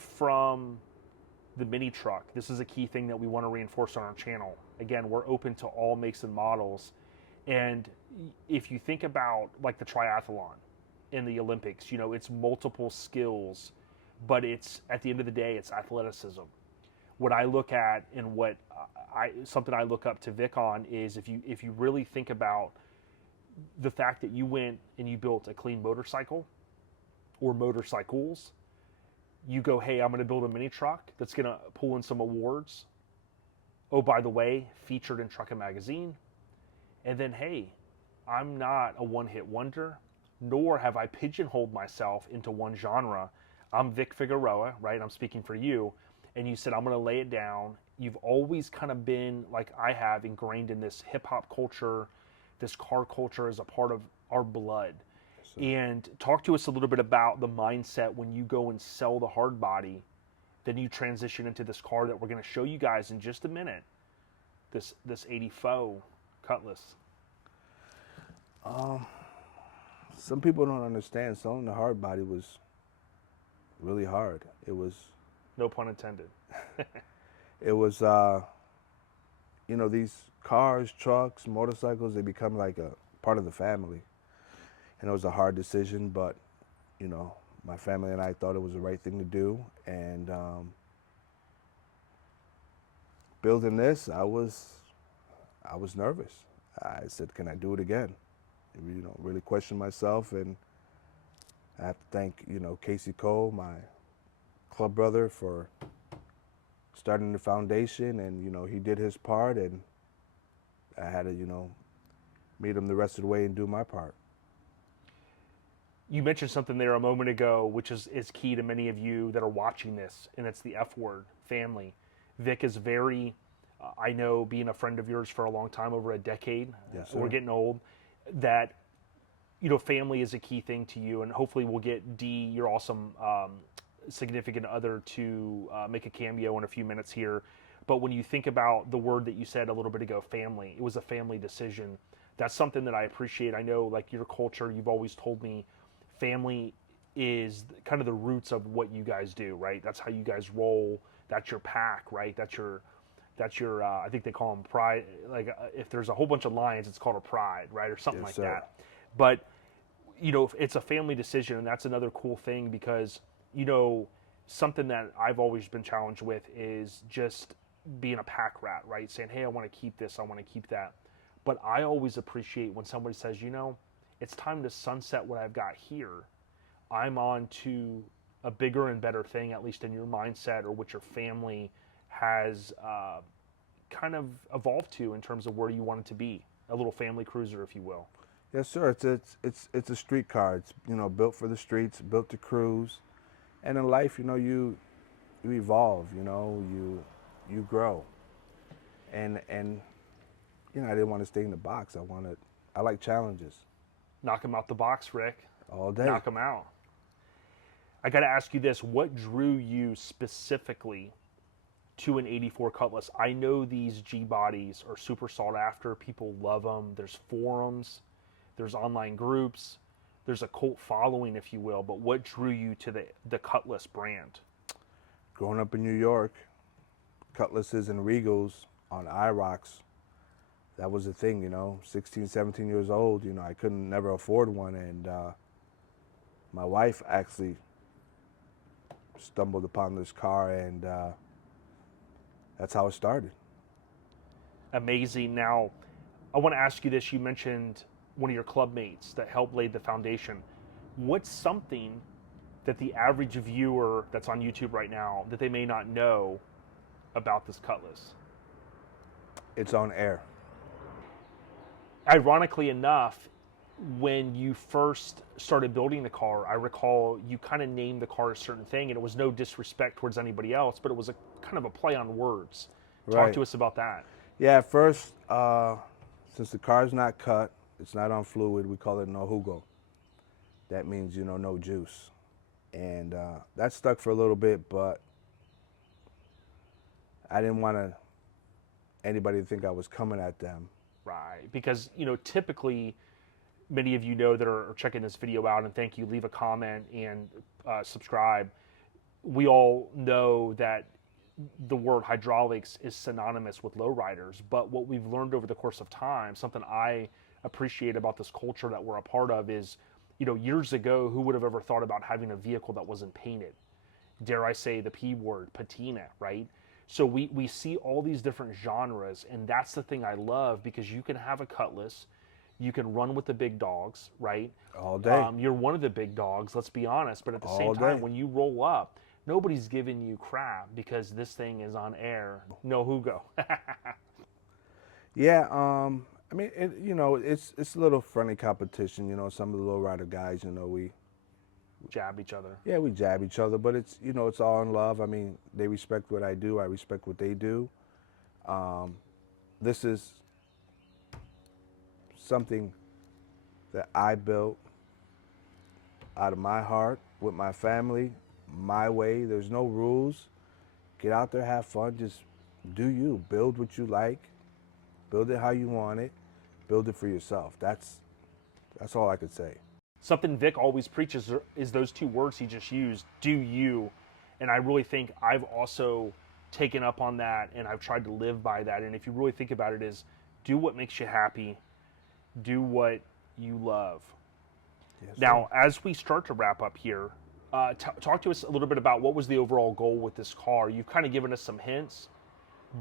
from the mini truck, this is a key thing that we want to reinforce on our channel. Again, we're open to all makes and models. And if you think about like the triathlon in the Olympics, you know, it's multiple skills, but it's at the end of the day, it's athleticism. What I look at and what something I look up to Vic on is if you really think about the fact that you went and you built a clean motorcycle or motorcycles, you go, hey, I'm going to build a mini truck that's going to pull in some awards. Oh, by the way, featured in Truckin magazine. And then, hey, I'm not a one-hit wonder, nor have I pigeonholed myself into one genre. I'm Vic Figueroa, right? I'm speaking for you. And you said, I'm going to lay it down. You've always kind of been, like I have, ingrained in this hip-hop culture. This car culture is a part of our blood. And talk to us a little bit about the mindset when you go and sell the hard body, then you transition into this car that we're going to show you guys in just a minute, this 84 Cutlass. Some people don't understand selling the hard body was really hard. It was... No pun intended. It was, you know, these cars, trucks, motorcycles, they become like a part of the family. And it was a hard decision, but, you know, my family and I thought it was the right thing to do. And building this, I was nervous. I said, can I do it again? You know, really questioned myself. And I have to thank, you know, Casey Cole, my club brother, for starting the foundation. And, you know, he did his part, and I had to, you know, meet him the rest of the way and do my part. You mentioned something there a moment ago, which is key to many of you that are watching this, and it's the F word, family. Vic is very, I know, being a friend of yours for a long time, over a decade, Yes, we're getting old, that, you know, family is a key thing to you, and hopefully we'll get Dee, your awesome significant other, to make a cameo in a few minutes here. But when you think about the word that you said a little bit ago, family, it was a family decision. That's something that I appreciate. I know, like, your culture, you've always told me, family is kind of the roots of what you guys do, right? That's how you guys roll. That's your pack, right? That's your I think they call them pride. Like, if there's a whole bunch of lions, it's called a pride, right? Or something like that. But, you know, it's a family decision, and that's another cool thing, because, you know, something that I've always been challenged with is just being a pack rat, right? Saying, hey, I want to keep this, I want to keep that. But I always appreciate when somebody says, you know, it's time to sunset what I've got here. I'm on to a bigger and better thing, at least in your mindset, or what your family has kind of evolved to in terms of where you want it to be. A little family cruiser, if you will. Yes, sir. It's a street car. It's, you know, built for the streets, built to cruise. And in life, you know, you evolve. You know, you grow. And you know, I didn't want to stay in the box. I like challenges. Knock them out the box, Rick. All day. Knock them out. I got to ask you this. What drew you specifically to an 84 Cutlass? I know these G-bodies are super sought after. People love them. There's forums. There's online groups. There's a cult following, if you will. But what drew you to the Cutlass brand? Growing up in New York, Cutlasses and Regals on IROCs, that was the thing, you know. 16, 17 years old, you know, I couldn't never afford one. And my wife actually stumbled upon this car, and that's how it started. Amazing. Now, I want to ask you this. You mentioned one of your club mates that helped lay the foundation. What's something that the average viewer that's on YouTube right now that they may not know about this Cutlass? It's on air. Ironically enough, when you first started building the car, I recall you kind of named the car a certain thing, and it was no disrespect towards anybody else, but it was a kind of a play on words. Right. Talk to us about that. Yeah, at first, since the car's not cut, it's not on fluid, we call it no jugo. That means, you know, no juice. And that stuck for a little bit, but I didn't want anybody to think I was coming at them. Right, because, you know, typically, many of you know that are checking this video out, and thank you, leave a comment and subscribe. we all know that the word hydraulics is synonymous with lowriders, but what we've learned over the course of time, something I appreciate about this culture that we're a part of is, years ago, who would have ever thought about having a vehicle that wasn't painted? Dare I say the P word, patina, right? So we see all these different genres, and that's the thing I love, because you can have a Cutlass, you can run with the big dogs, right? All day. You're one of the big dogs, let's be honest, but at the same All time, day. when you roll up, nobody's giving you crap because this thing is on air. No Hugo. Yeah, I mean, it's a little friendly competition. Some of the lowrider guys, we Jab each other. yeah, we jab each other, but it's all in love. I mean, they respect what I do. I respect what they do. This is something that I built out of my heart with my family, my way. There's no rules. Get out there, have fun, just do you. Build what you like. Build it how you want it. Build it for yourself. That's all I could say. Something Vic always preaches is those two words he just used, do you. And I really think I've also taken up on that, and I've tried to live by that. And if you really think about it, is do what makes you happy, do what you love. Yes, Now, sir. as we start to wrap up here, talk to us a little bit about what was the overall goal with this car. You've kind of given us some hints,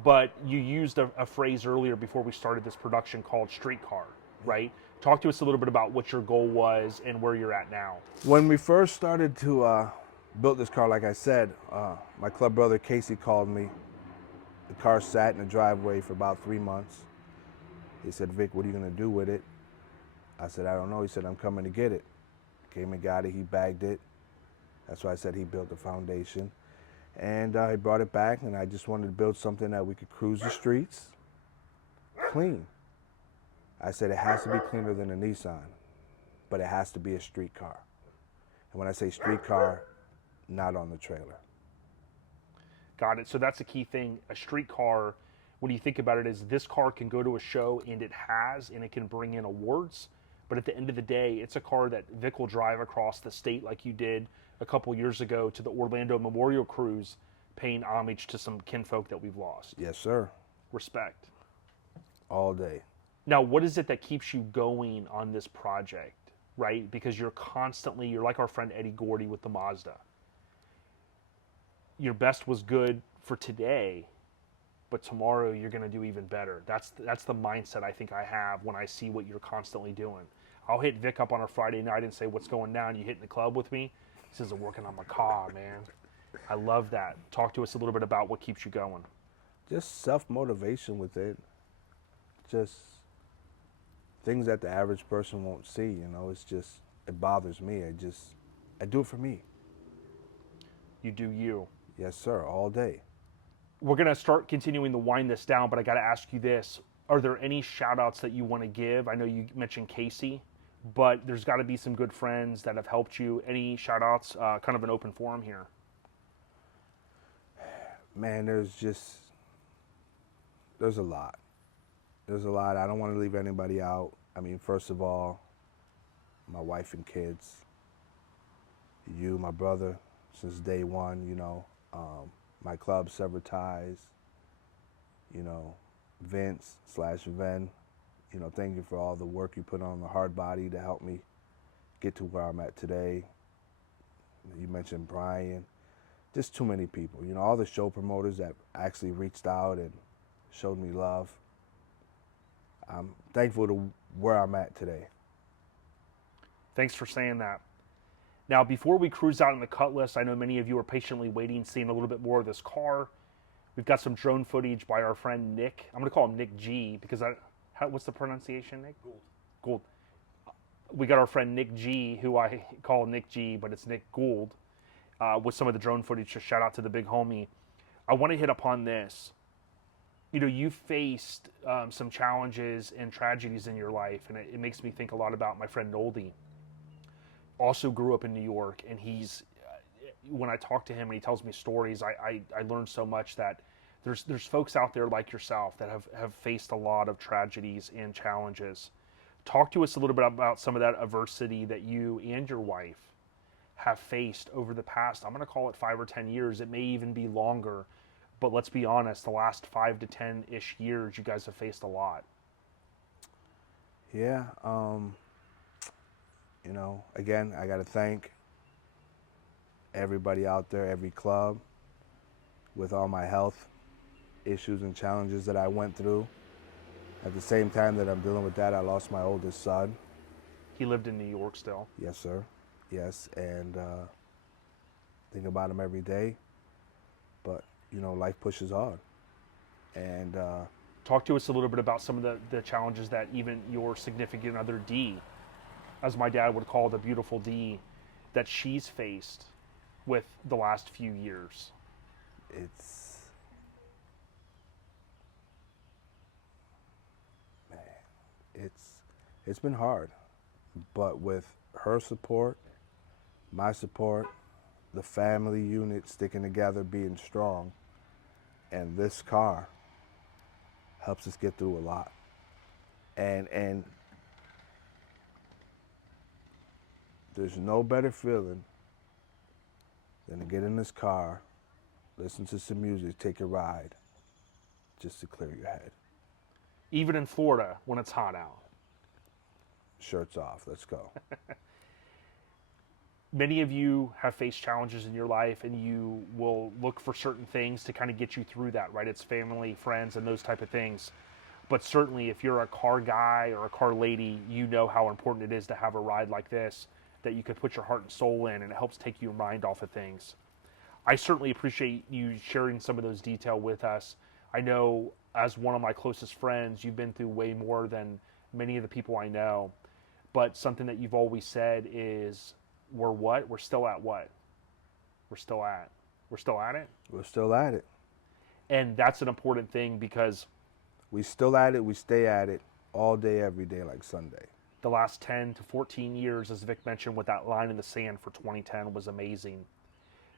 but you used a phrase earlier before we started this production called streetcar, right? Talk to us a little bit about what your goal was and where you're at now. When we first started to build this car, like I said, my club brother Casey called me. The car sat in the driveway for about 3 months. He said, Vic, what are you going to do with it? I said, I don't know. He said, I'm coming to get it. Came and got it. He bagged it. That's why I said he built the foundation. And he brought it back, and I just wanted to build something that we could cruise the streets clean. I said it has to be cleaner than a Nissan, but it has to be a street car. And when I say street car, not on the trailer. Got it. So that's a key thing. A street car, when you think about it, is this car can go to a show, and it has, and it can bring in awards. But at the end of the day, it's a car that Vic will drive across the state like you did a couple years ago to the Orlando Memorial Cruise, paying homage to some kinfolk that we've lost. Yes, sir. Respect. All day. Now, what is it that keeps you going on this project, right? Because you're like our friend Eddie Gordy with the Mazda. Your best was good for today, but tomorrow you're going to do even better. That's the mindset I think I have when I see what you're constantly doing. I'll hit Vic up on a Friday night and say, what's going down? You hitting the club with me? He says, I'm working on my car, man. I love that. Talk to us a little bit about what keeps you going. Just self-motivation with it. Just things that the average person won't see, It's just, it bothers me. I do it for me. You do you. Yes, sir, all day. We're going to start continuing to wind this down, but I got to ask you this. Are there any shout outs that you want to give? I know you mentioned Casey, but there's got to be some good friends that have helped you. Any shout outs? Kind of an open forum here. Man, there's a lot. There's a lot. I don't want to leave anybody out. I mean, first of all, my wife and kids, you, my brother, since day one, my club, Sever Ties, Vince/Ven, thank you for all the work you put on the hard body to help me get to where I'm at today. You mentioned Brian, just too many people, all the show promoters that actually reached out and showed me love. I'm thankful to where I'm at today. Thanks for saying that. Now, before we cruise out in the Cutlass, I know many of you are patiently waiting, seeing a little bit more of this car. We've got some drone footage by our friend Nick. I'm going to call him Nick G because what's the pronunciation, Nick? Gould. We got our friend Nick G, who I call Nick G, but it's Nick Gould, with some of the drone footage. So shout out to the big homie. I want to hit upon this. You faced some challenges and tragedies in your life, and it makes me think a lot about my friend Noldy. Also grew up in New York, and when I talk to him and he tells me stories, I learn so much that there's folks out there like yourself that have faced a lot of tragedies and challenges. Talk to us a little bit about some of that adversity that you and your wife have faced over the past, I'm going to call it 5 or 10 years. It may even be longer, but let's be honest, the last 5 to 10-ish years, you guys have faced a lot. Yeah, you know, again, I got to thank everybody out there, every club, with all my health issues and challenges that I went through. At the same time that I'm dealing with that, I lost my oldest son. He lived in New York still. Yes, sir. Yes, and think about him every day. But, you know, life pushes hard. And talk to us a little bit about some of the challenges that even your significant other D, as my dad would call the beautiful D, that she's faced with the last few years. It's been hard, but with her support, my support, the family unit sticking together, being strong, and this car helps us get through a lot. And there's no better feeling than to get in this car, listen to some music, take a ride, just to clear your head. Even in Florida when it's hot out. Shirts off, let's go. Many of you have faced challenges in your life, and you will look for certain things to kind of get you through that, right? It's family, friends, and those type of things. But certainly if you're a car guy or a car lady, you know how important it is to have a ride like this that you could put your heart and soul in, and it helps take your mind off of things. I certainly appreciate you sharing some of those details with us. I know as one of my closest friends, you've been through way more than many of the people I know. But something that you've always said is, we're what? We're still at what? We're still at it? We're still at it. And that's an important thing, because we still at it, we stay at it all day, every day, like Sunday. The last 10 to 14 years, as Vic mentioned, with that line in the sand for 2010 was amazing.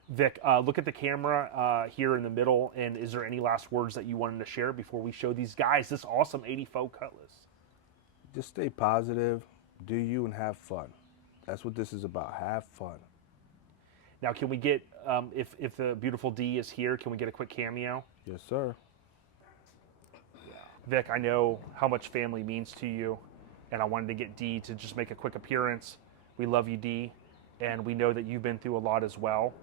Vic, look at the camera here in the middle, and is there any last words that you wanted to share before we show these guys this awesome 84 Cutlass? Just stay positive, do you, and have fun. That's what this is about, have fun. Now, can we get, if the beautiful D is here, can we get a quick cameo? Yes, sir. Vic, I know how much family means to you, and I wanted to get D to just make a quick appearance. We love you, D, and we know that you've been through a lot as well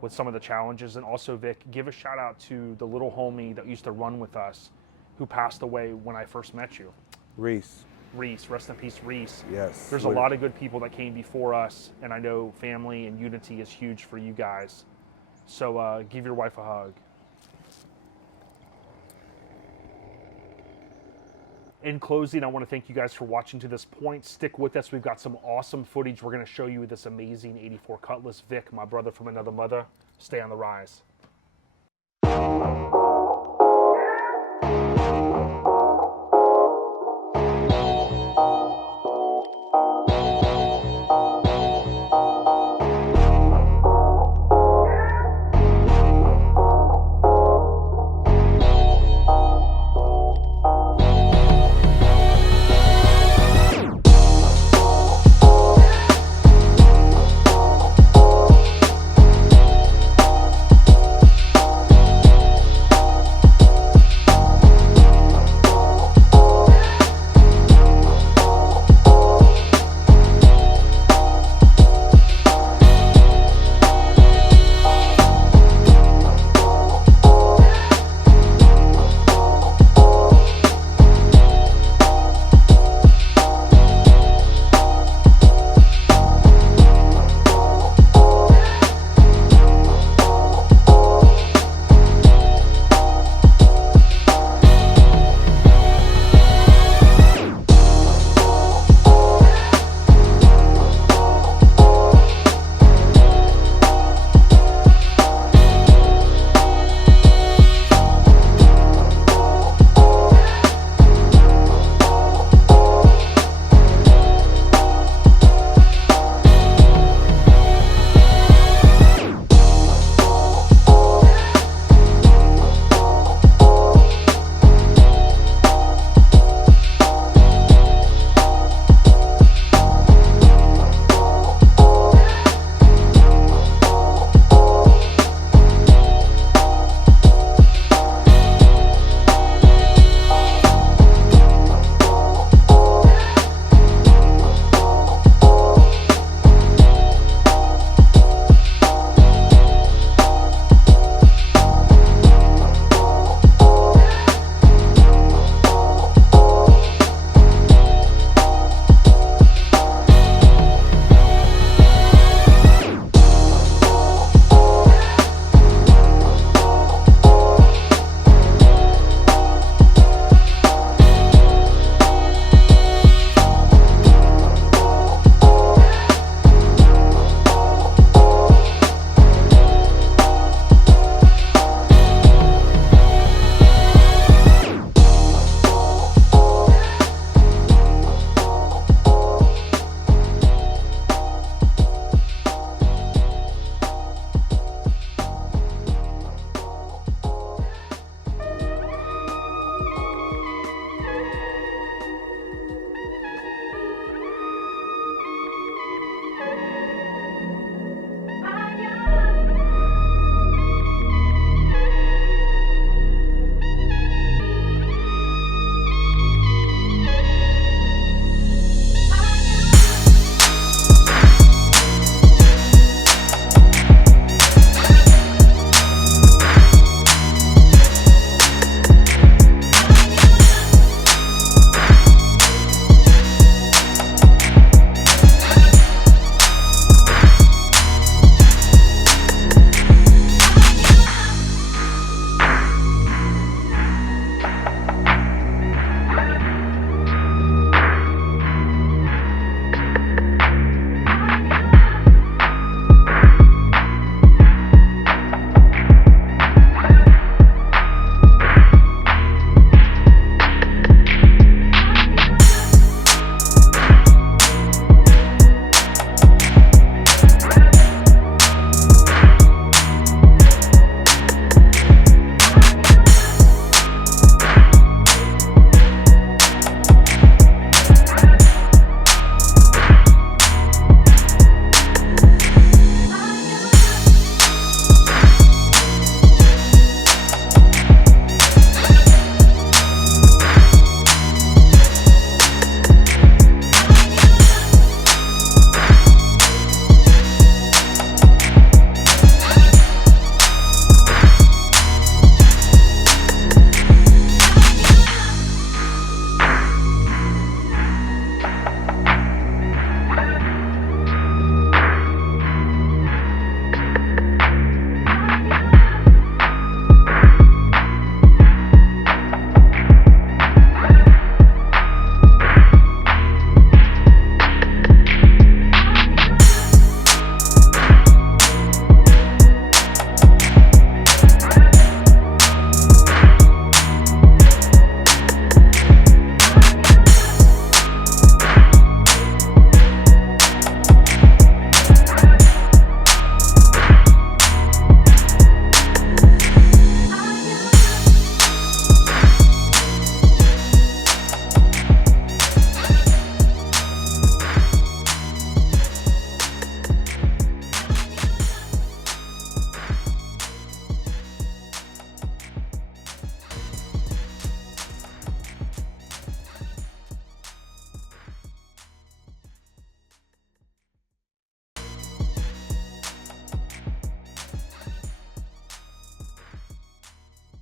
with some of the challenges. And also, Vic, give a shout out to the little homie that used to run with us who passed away when I first met you. Reese, rest in peace, Reese. Yes. There's a lot of good people that came before us, and I know family and unity is huge for you guys. So give your wife a hug. In closing, I want to thank you guys for watching to this point. Stick with us. We've got some awesome footage. We're going to show you this amazing 84 Cutlass. Vic, my brother from another mother, stay on the rise.